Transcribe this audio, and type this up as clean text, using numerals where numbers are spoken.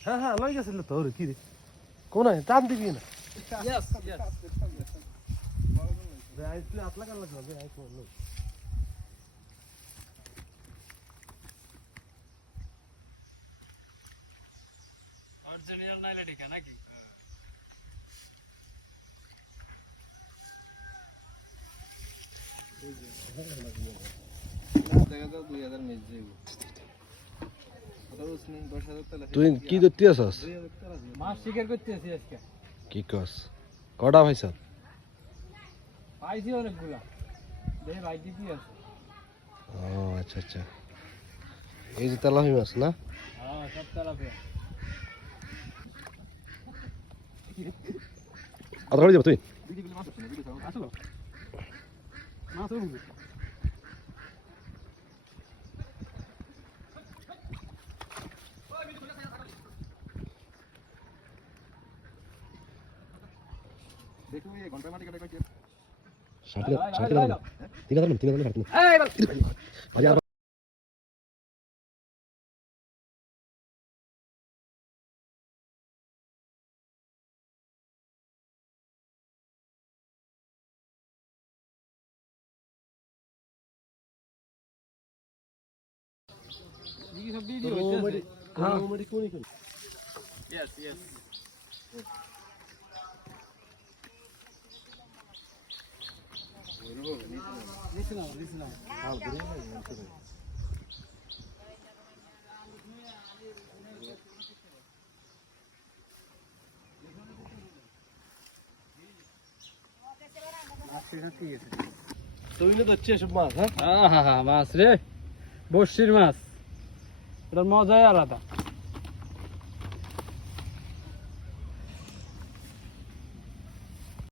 হ্যাঁ হ্যাঁ লই গেছিল তো ওরে কি রে কোনায় টান দিবি না Yes, yes. রে আই তুই আতলা কাল লাগলো রে আই কোন Original নাইলে ঠিক নাকি? তুই কি করতে আছস মাছ শিকার করতেছি আজকে। কি কস কটা ভাইছ পাইছি অনেকগুলা। দেখে ভাই দিদি আছে। ও আচ্ছা আচ্ছা এই যে তেলাহি মাছ না হ্যাঁ, সব তেলাপিয়া। আর ধরে যাব তুই আসলো। মাছ ওই দেখো এই ঘন্টা মাটি কাটা কইছে সাথে সাথে না 3000 সাথে এই আরে আর কি সব ভিডিও হইছে? হ্যাঁ ওমরি কোনি কোনি Yes, yes. Listen. আর ধরে না তুই না দচ্ছে সব মাছ হ্যাঁ আহা মাছ রে, বর্ষির মাছ। এটার মজাই আলাদা।